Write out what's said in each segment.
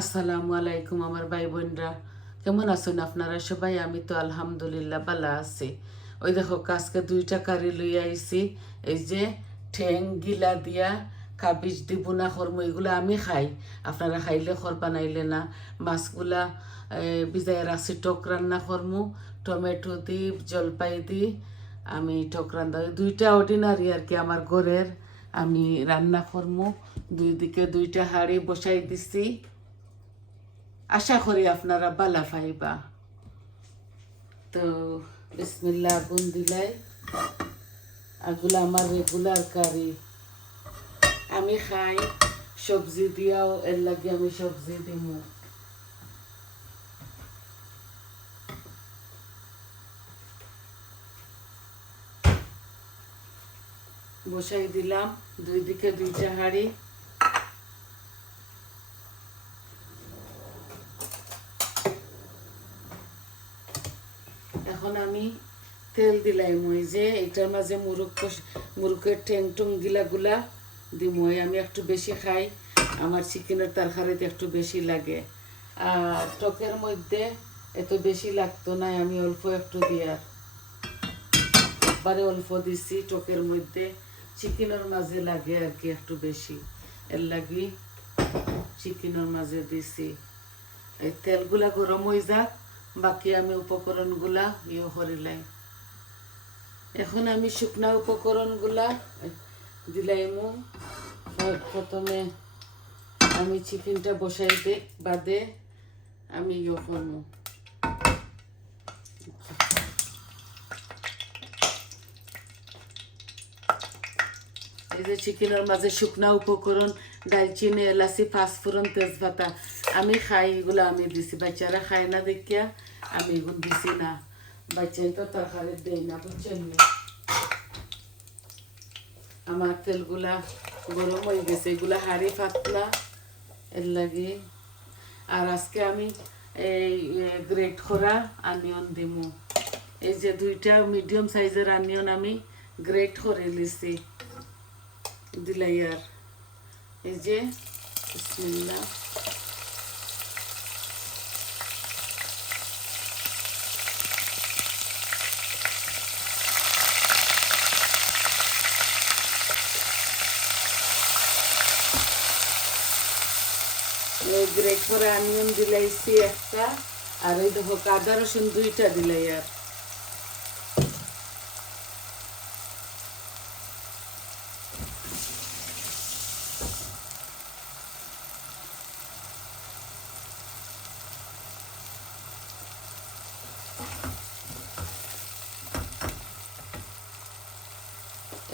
আসসালামু আলাইকুম আমার ভাই বোনরা, কেমন আছেন আপনারা সবাই? আমি তো আলহামদুলিল্লাহ ভালো আছি। ওই দেখো আজকে দুইটা কারি লই আইছি। এই যে ঠ্যাং গিলা দিয়া কাবিজ দিব না খরমু, এগুলো আমি খাই, আপনারা খাইলে খর বানাইলে না। মাছগুলা ভিজাই রাখছি, টক রান্না করমু, টমেটো দি জলপাই দি আমি টক রান্না, দুইটা অর্ডিনারি আর কি আমার ঘরের। আমি রান্না করমু, দুই দিকে দুইটা হাঁড়ি বসাই দিছি। আশা করি আপনারা বালা পাইবা। তো বিসমিল্লাহ, আগুন দিলাই। এগুলো আমার রেগুলার কারি, আমি খাই সবজি দিয়াও, এর লাগে আমি সবজি দিমু। বসাই দিলাম দুই দিকে দুইটা হাঁড়ি। এখন আমি তেল দিলাই, মই যে এটার মাঝে মুরুকের ঠ্যাং টং গিলা দিমই। আমি একটু বেশি খাই, আমার চিকেনের তরকারিতে একটু বেশি লাগে। আর টকের মধ্যে এত বেশি লাগতো না, আমি অল্প একটু দিয়ার একবারে অল্প দিছি। টকের মধ্যে চিকেনের মাঝে লাগে আর কি একটু বেশি, এর লাগি চিকেনের মাঝে দিছি। এই তেলগুলা গরম হয়ে যাক, বাকি আমি উপকরণগুলা করিলাই। এখন আমি শুকনা উপকরণগুলা দিলাইমু। প্রথমে আমি চিকেনটা বসাই দে বাদে আমি করবো। এই যে চিকেনের মাঝে শুকনা উপকরণ দালচিনি, এলাচি, পাঁচফোড়ন, তেজপাতা আমি খাই, এগুলো আমি দিছি। বাচ্চারা খায় না দেখিয়া আমি এগুলো দিছি না, বাচ্চাই তো তরকারি দেয় না, বুঝছেন। আমার তেলগুলা গরম হয়ে গেছে, এগুলা হাড়ি পাতলা, এর লাগে। আর আজকে আমি এই গ্রেট করা আনিয়ন দিমু। এই যে দুইটা মিডিয়াম সাইজের আনিয়ন আমি গ্রেট করে লিছি, দিলাই। আর এই যে বিসমিল্লাহ, গ্রেট করে আনিয়ন দিলাইছি একটা, আর ওই দেখো আদা রসুন দুইটা দিলাই। আর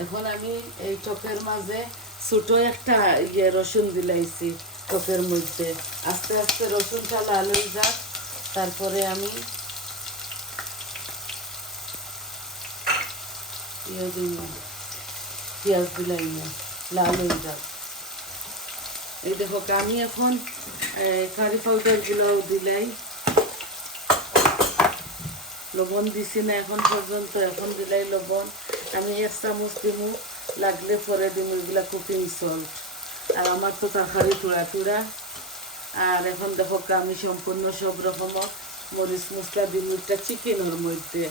এখন আমি এই টকের মাঝে ছোট একটা রসুন দিলাইছি টকের মধ্যে। আস্তে আস্তে রসুনটা লাল হয়ে যাক, তারপরে আমি পেঁয়াজ দিলাই না, লাল হয়ে যাক। এই দেখো আমি এখন কারি পাউডারগুলোও দিলাই, লবণ দিছি না এখন পর্যন্ত, এখন দিলাই লবণ। আমি 1 চামচ দিমু, লাগলে পরে দিমু, এগুলা কুকিং সল্ট। আর আমার তো তরকারি টুড়া। আর এখন দেখো আমি সম্পূর্ণ সব রকমের মরিচ মশলা দিমু একটা চিকেনের মধ্যে।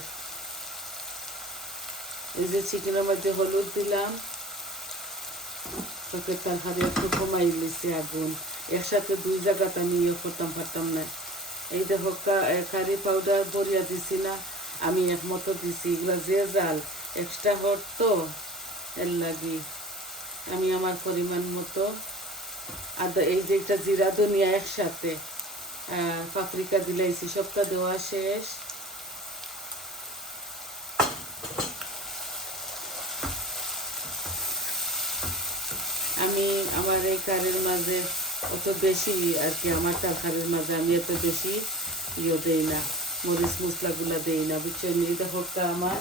এই যে চিকেনের মধ্যে হলুদ দিলাম, টকের তরকারি একটু কমাই লিছি আগুন, একসাথে দুই জায়গাতে আমি করতাম পারতাম না। এই দেখো কারি পাউডার বরিয়া দিছি না, আমি একমতো দিছি। এগুলো যে জাল এক্সট্রা হট তো, এর লাগি আমি আমার পরিমাণ মতো আদা, এই যে একটা জিরা ধনিয়া একসাথে, পাপরিকা দিলাইছি, সবটা দেওয়া শেষ। আমি আমার এই কারির মাঝে অত বেশি আর কি, আমার তরকারির মাঝে আমি এত বেশি দেই না, মরিচ মশলাগুলা দেই না, বুঝছেন। এই দেখো আমার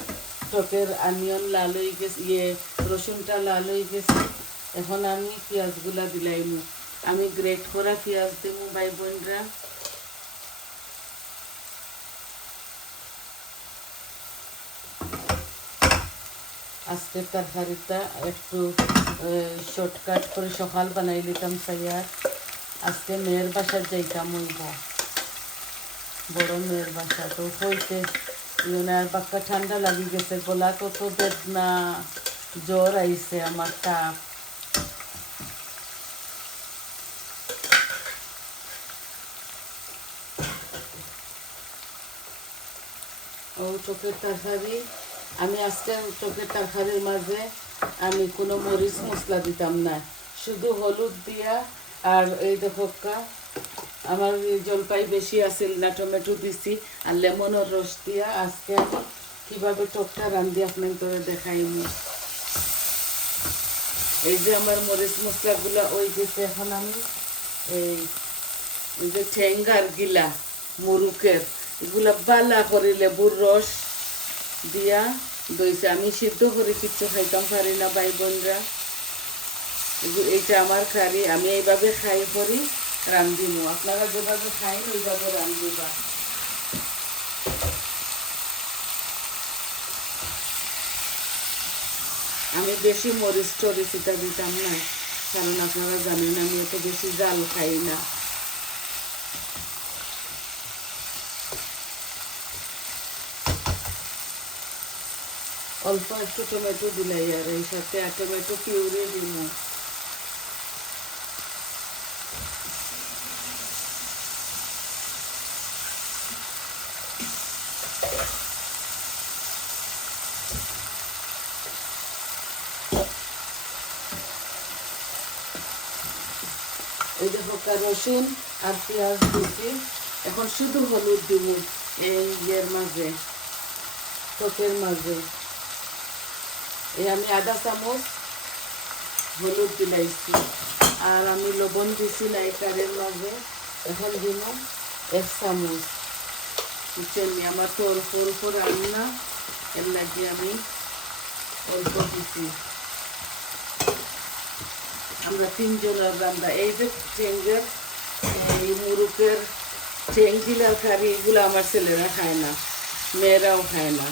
টকের আনিয়ন লাল হয়ে গেছে, রসুনটা লাল হয়ে গেছে। এখন আমি পেঁয়াজগুলা দিলাইমু, আমি গ্রেট করা পেঁয়াজ দেবো ভাই বোনরা। আজকের তরকারিটা একটু শর্টকাট করে সকাল বানাই নিতাম সাইয়ার। আজকে মেয়ের বাসায় যাইতাম হইব, বড় মেয়ের বাসা। তো হইতে আর বাক্কা ঠান্ডা লাগি গেছে, গলা কত বেদনা, জ্বর আইছে, আমার তাপ। ও চোখের তরকারি, আমি আজকে চোখের তরকারির মাঝে আমি কোনো মরিচ মশলা দিতাম না, শুধু হলুদ দিয়া। আর এই দেখো আমার জলপাই বেশি আসিল না, টমেটো দিছি আর লেমনের রস দিয়া আজকে আমি কীভাবে টকটা রান্ধি আপনাদের দেখাইনি। এই যে আমার মরিচ মশলাগুলো ওই গেছে। এখন আমি এই যে ঠেঙ্গার গিলা মুরুকের এগুলা বালা করে লেবুর রস দিয়া দইছে। আমি সিদ্ধ করে কিচ্ছু খাইতাম পারি না ভাই বোনরা, এইটা আমার কারি, আমি এইভাবে খাই করি রান্ধিমু। আপনারা যেভাবে খাইন ওইভাবে রান্ধিবা। আমি বেশি মরিচ টরিচ এটা দিতাম না, কারণ আপনারা জানেন আমি এত বেশি জাল খাই না। অল্প একটু টমেটো দিলাই আর এই সাথে টমেটো পিউরি দিব। এই যে হোকা রসুন আর পেঁয়াজ দিছি। এখন শুধু হলুদ দিব এই ইয়ের মাঝে, টকের মাঝে। এই আমি আধা চামচ হলুদ দিলাইছি, আর আমি লবণ দিছি না এই কারের মাঝে। এখন দিব 1 চামচ। বুঝছেন, আমার তো অল্প অল্প রান্না, এর লাগে আমি অল্প দিছি। আমরা 3 জনের রান্না। এই যে ঠেঙ্গের এই মুরুকের ঠেঙ্গিলার কারি, এগুলো আমার ছেলেরা খায় না, মেয়েরাও খায় না,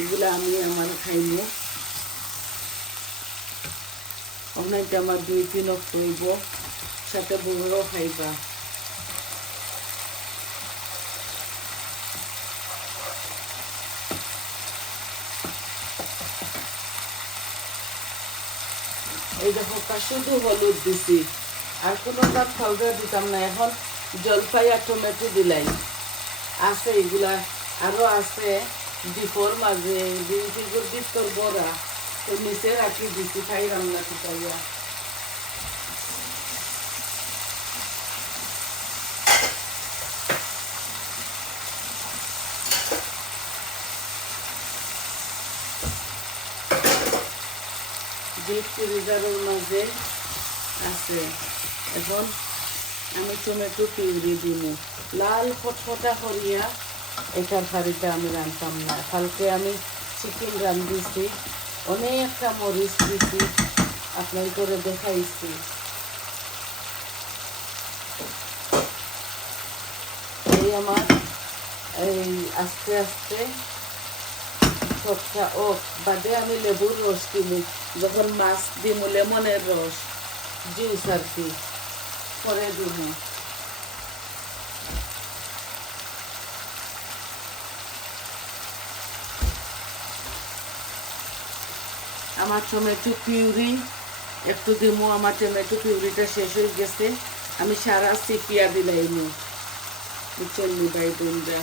এগুলো আমি আমার খাইব। অনেকটা আমার 2-3 হইব, সাথে বউরাও খাইবা। এই দেখো শুধু হলুদ দিছি, আর কোনো তার পাউডার দিতাম না। এখন জলপাই আর টমেটো দিলাই আছে, এগুলা আরও আছে ডিপোর মাঝে, ডিপোর ডিপোর বড়া, তো নিচে রাখি দিছি, খাই রান্না টুকাইয়া। ডিপ ফ্রিজারের মাঝে আছে। এখন আমি টমেটো পিউরি দিব, লাল ফটফটা করিয়া এই তরকারিটা আমি রান্তাম না। কালকে আমি চিকেন রান্ধিছি, অনেকটা মরিচ দিছি, আপনার করে দেখাইছি। এই আমার এই আস্তে আস্তে টকটা বাদে আমি লেবুর রস দিব, যখন মাছ দিব লেমনের রস জুস আর কি করে দিব। আমার টমেটো পিউরি একটু দিব, আমার টমেটো পিউরিটা শেষ হয়ে গেছে, আমি সারা চিপিয়া দিলাইনি। বুঝছেন ভাই বোনরা,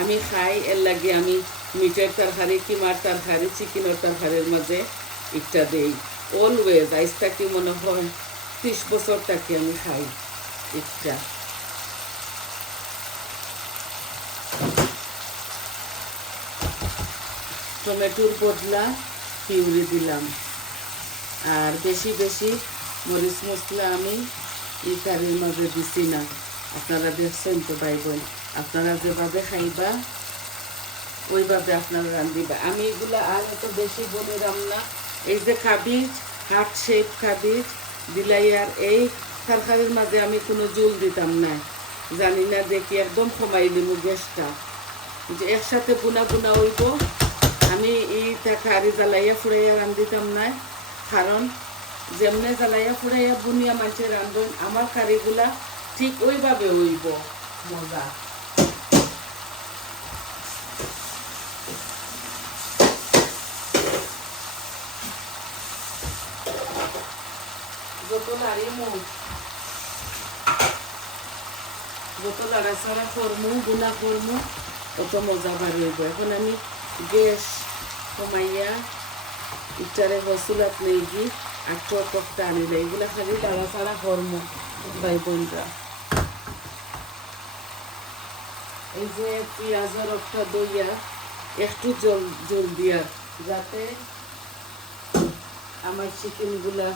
আমি খাই, এর লাগে আমি মিটের তরকারি, কিমার তরকারি, চিকেনের তরকারির মাঝে একটা দেই অলওয়েজ। আজ থাকি মনে হয় 30 বছর থাকি আমি খাই একটা। টমেটোর বদলা পিউরি দিলাম, আর বেশি বেশি মরিচ মশলা আমি এই কারির মাঝে দিছি না। আপনারা দেখছেন তো ভাই বোন, আপনারা যেভাবে খাইবা ওইভাবে আপনারা রান্ধিবা। আমি এগুলো আর এত বেশি বলিলাম না। এই যে কাবিজ, হার্ট শেপ কাবিজ দিলাই, আর এই তরকারির মাঝে আমি কোনো জল দিতাম না, জানি না দেখি একদম কমাই দিব গ্যাসটা, যে একসাথে বুনা বুনা হইব। আমি এইটা কারি জ্বালাইয়া ফুরাইয়া রান্ধিতাম না, কারণ যেমনে জ্বালাইয়া ফুরাইয়া বুনিয়া মানুষের রান্ধন আমার কারিগুলা ঠিক ওইভাবে হইব মজা। যত নাড়িমু, যত লাড়াচাড়া করমু বুনা করমু তত মজা বার হইব। এখন আমি গ্যাস কমাইয়া ইটারে হসুলাত নেই আর টকটা আনিলে এগুলা খালি লাড়াচাড়া করমু ভাই বোনরা। এই যে পেঁয়াজের রক্তটা দইয়া একটু জল দিয়া, যাতে আমার চিকেনগুলা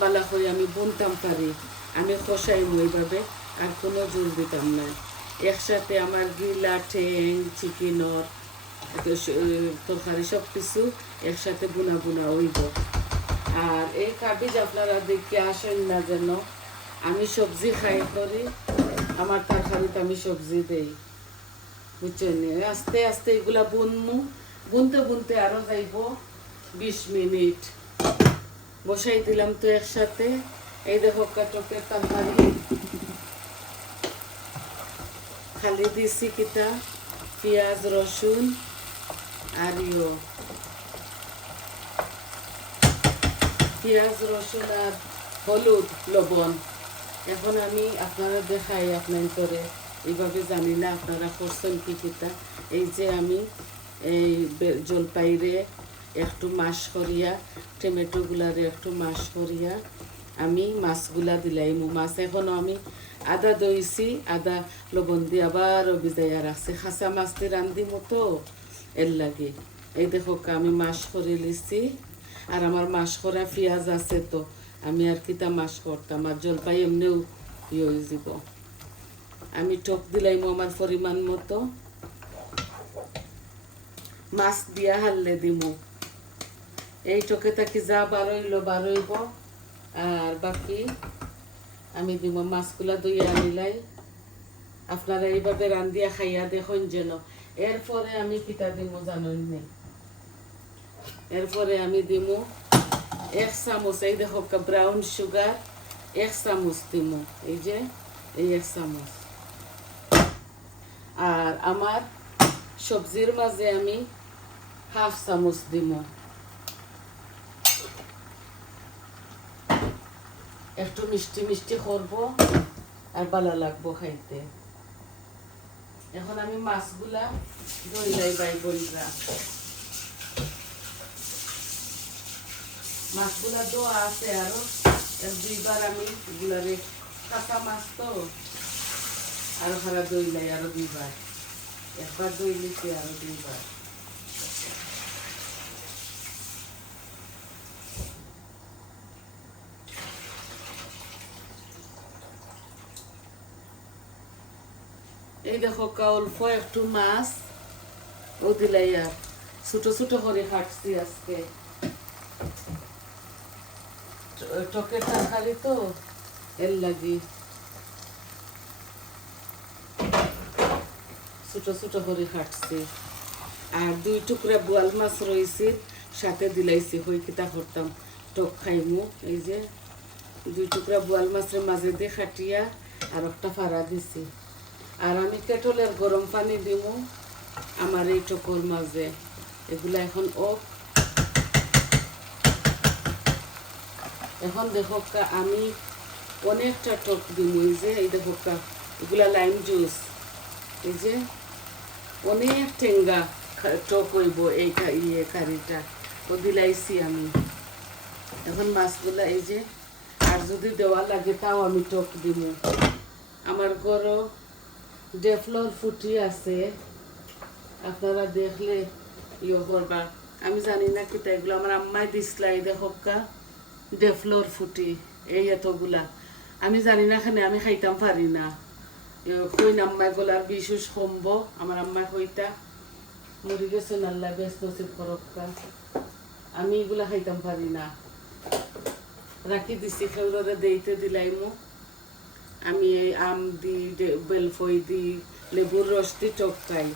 বালা করে আমি বুনতাম পারি। আমি কষাইমু এইভাবে, আর কোনো জল দিতাম না। একসাথে আমার গিলা ঠেং চিকেনর তরকারি সব কিছু একসাথে বুনা বুনা হইব। আর এই কাবিজ আপনারা দেখে আসেন না যেন, আমি সবজি খাই করি, আমার তরকারিতে আমি সবজি দেই, বুঝছেন। আস্তে আস্তে এগুলা বুনমু, বুনতে বুনতে আরো যাইব 20 মিনিট। বসাই দিলাম তো একসাথে। এই দেখো টকের তরকারি খালি দিছি কিতা পেঁয়াজ রসুন আর পেঁয়াজ রসুন আর হলুদ লবণ। এখন আমি আপনারা দেখাই আপনার করে, এইভাবে জানি না আপনারা করছেন কি কিতা। এই যে আমি এই জলপাইরে একটু মাশ করিয়া, টমেটোগুলারে একটু মাশ করিয়া আমি মাছগুলা দিলাইমু। মাছ এখনও আমি আদা দইছি, আদা লবণ দিয়ে আবারও ভিজাইয়া রাখছি, খাঁচা মাছ দিয়ে রান্ধিমু তো এর লাগে। এই দেখো আমি মাছ করে লিছি, আর আমার মাছ করা পেঁয়াজ আছে তো আমি আর কিতা মাছ করতাম। আর জলপাই এমনিও হয়ে যাব। আমি টক দিলাইমু আমার পরিমাণ মতো, মাছ দিয়া হারলে দিমু। এই টকে থাকি যা বারইব, আর বাকি আমি দিব মাছগুলা দইয়া আনিলাই। আপনারা এইভাবে রান্ধিয়া খাইয়া দেখুন যেন। এরপরে আমি কিতা দিব জানেন নেই, এরপরে আমি দিব 1 চামচ, এই দেখো ব্রাউন সুগার 1 চামচ দিব, এই যে এই 1 চামচ। আর আমার সবজির মাঝে আমি 1/2 চামচ দিব। একটু মিষ্টি মিষ্টি করব আর ভালো লাগবো খাইতে। এখন আমি মাছগুলা দইলাই বাই বোনরা, মাছগুলা দোয়া আছে আরো, দুইবার আমি এগুলারে কাঁচা মাছ তো আরো খারাপ দইলাই আরো দুইবার, একবার দই লিছি আরো দুইবার। এই দেখো অল্প একটু মাছ ও দিলাই, আর ছোট ছোট করে কাটছি আজকে। টকের তরকারি তো এর লাগি ছোট ছোট করে কাটছি। আর 2 টুকরা বোয়াল মাছ রয়েছে সাথে দিলাইছি, হই কিতা করতাম টক খাইমু। এই যে 2 টুকরা বোয়াল মাছের মাঝে দিয়ে খাটিয়া আর একটা ফাড়া দিছি। আর আমি কেটলের গরম পানি দিব আমার এই টকর মাঝে। এগুলা এখন এখন দেখো আমি অনেকটা টক দিব। এই যে এই দেখো এগুলা লাইম জুস, এই যে অনেক টেঙ্গা টক হইব এই কারিটা ও দিলাইছি আমি। এখন মাছগুলা এই যে, আর যদি দেওয়া লাগে তাও আমি টক দিব। আমার ঘরও ডেফলর ফুটি আছে, আপনারা দেখলে করবা। আমি জানি না কিতা এগুলো, আমার আম্মাই দিসলা। এই দেখো ডেফলর ফুটি এই এতগুলা, আমি জানি না খানে আমি খাইতাম পারি না। কই আম্মাই গলার বিশুষ কমব, আমার আম্মাই কইতা মরি গেছেন আল্লাহ বেশ নসিব করক্কা। আমি এগুলা খাইতাম পারি না, রাখি দিছি, খেউরে দেইতে দিলাইমু। আমি এই আম দিই, বেলফই দিই, লেবুর রস দিই, টক খাই।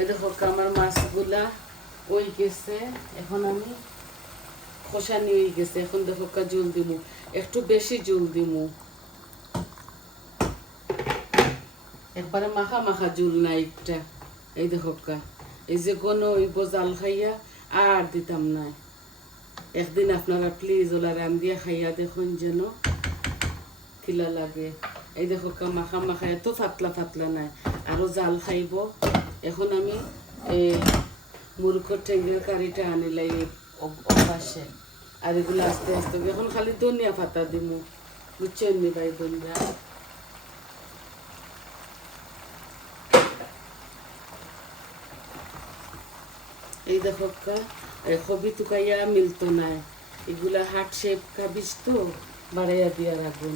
এই দেখো আমার মাছগুলা ওই গেছে, এখন আমি খোসা নিয়ে গেছে, এখন দেখো জল দিমু, একটু বেশি জল দিমু, একবারে মাখা মাখা জল না একটা। এই দেখো এই যে গণ ওই জাল খাইয়া আর দিতাম না। একদিন আপনারা প্লিজ ওলা রান্ধিয়া খাইয়া দেখুন যেন কিলা লাগে। এই দেখো মাখা মাখা, এত পাতলা পাতলা নাই, আরো জাল খাইব। এখন আমি এই মুরগের ঠেঙ্গের কারিটা আনিলাই অপাশে, আর এগুলো আস্তে আস্তে এখন খালি ধনিয়া পাতা দিমু, বুঝছেন নি ভাই বোনরা। এই দেখো কবি টুকাইয়া মিলতো নাই, এগুলা হার্ট শেপ কাবিজ তো বাড়াইয়া দিয়া রাখুন।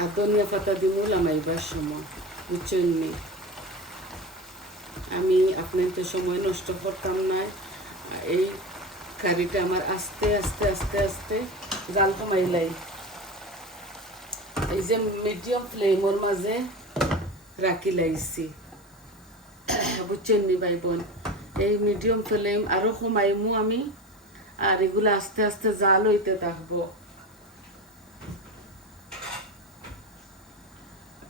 আর ধনিয়া পাতা দিমু লামাইবার সময়, বুঝছেন নি। আমি আপনার তো সময় নষ্ট করতাম না। এই কারিটা আমার আস্তে আস্তে আস্তে আস্তে জাল কমাইলাই, এই যে মিডিয়াম ফ্লেমর মাঝে রাখি লাইছি, বুঝছেন নি ভাই বোন। এই মিডিয়াম ফ্লেম আরো কমাইমু আমি, আর এগুলো আস্তে আস্তে জাল হইতে থাকবো।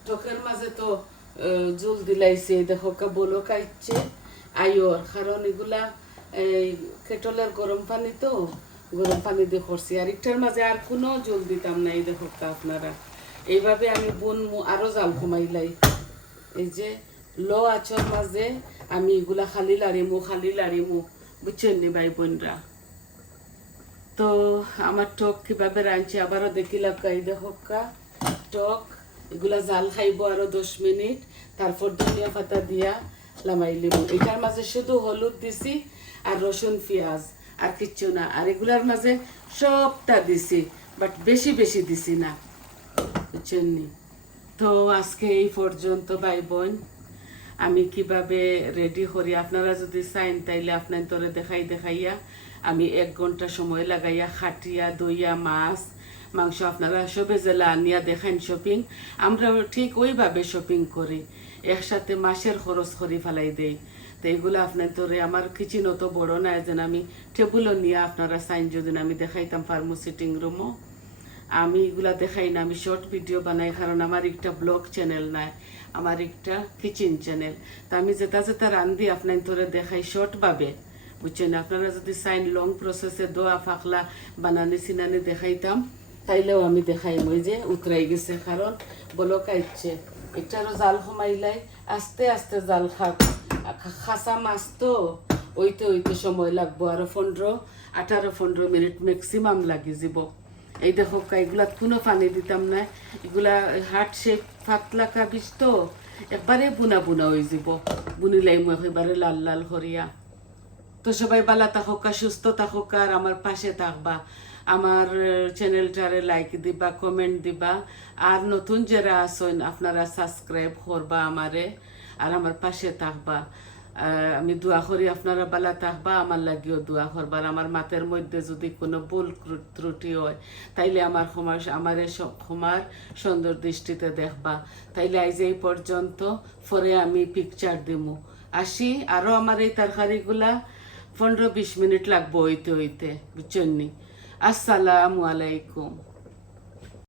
টকের মাঝে তো জল দিলাইছে, দেখো বলো কাইছে আয়োর, কারণ এগুলা এই কেটলের গরম পানি তো, গরম পানি দিয়ে করছি। আর একটার মাঝে আর কোনো জল দিতাম না। এই দেখো আপনারা এইভাবে আমি বুনমু, আরো জাল কমাইলাই। এই যে লো আঁচর মাঝে আমি এগুলা খালি লাড়িমু, বুঝছেন নি ভাই বোনরা। তো আমার টক কিভাবে রাঁধছি আবারও দেখিলাম। এই দেখো টক, এগুলা জাল খাইব আরো 10 মিনিট, তারপর ধনিয়া পাতা দিয়া লামাই লিব। এটার মাঝে শুধু হলুদ দিছি আর রসুন পেঁয়াজ, আর কিচ্ছু না। আর এগুলার মাঝে সবটা দিছি, বাট বেশি বেশি দিছি না, বুঝছেন নি। তো আজকে এই পর্যন্ত ভাই বোন। আমি কিভাবে রেডি করি আপনারা যদি চাইন তাইলে আপনার তোরে দেখাইয়া আমি 1 ঘন্টা সময় লাগাইয়া খাটিয়া দইয়া মাংস আপনারা সবে জেলা আনিয়া দেখাইন শপিং, আমরা ঠিক ওইভাবে শপিং করি, একসাথে মাসের খরচ করি ফেলাই দেই। তো এইগুলো আপনার তোরে আমার কিচেন অত বড় না, যেন আমি টেবুলও নিয়ে আপনারা চাইন যদি আমি দেখাইতাম পারমু সিটিং রুমও। আমি এগুলা দেখাই না, আমি শর্ট ভিডিও বানাই, কারণ আমার একটা ব্লগ চ্যানেল নাই, আমার একটা কিচেন চ্যানেল। তা আমি যেটা রান্ধি আপনার তোরে দেখাই শর্টভাবে, বুঝছেন। আপনারা যদি চাইন লং প্রসেসে দোয়া ফাকলা বানানি সিনানি দেখাইতাম, তাইলেও আমি দেখাইম। ওই যে উতরাই গেছে, কারণ বলক আইচ্ছে, একটারও জাল কমাইলাই, আস্তে আস্তে জাল খাসা মাছ তো ওইতে সময় লাগবো, আরো 18-15 মিনিট ম্যাক্সিমাম লাগি যাব। এই দেখো এগুলা কোনো পানি দিতাম না, এগুলা হার্ট শেপ পাতলা কাবিজ তো একবারে বুনা হয়ে যাব, বুনিলাই একেবারে লাল লাল করিয়া। তো সবাই ভালো থাকুক, সুস্থ থাকুক, আর আমার পাশে থাকবা, আমার চ্যানেলটারে লাইক দিবা, কমেন্ট দিবা, আর নতুন যারা আসেন আপনারা সাবস্ক্রাইব করবা আমারে, আর আমার পাশে থাকবা। আমি দোয়া করি আপনারা ভালো থাকবা, আমার লাগিও দোয়া করবার। আমার মাতের মধ্যে যদি কোনো ভুল ত্রুটি হয় তাইলে আমার ক্ষমার সুন্দর দৃষ্টিতে দেখবা। তাইলে আজ এই পর্যন্ত, পরে আমি পিকচার দিমু। আসি, আরও আমার এই তরকারিগুলা 15-20 মিনিট লাগবো হইতে, বুঝছেন নি। আসসালামু আলাইকুম।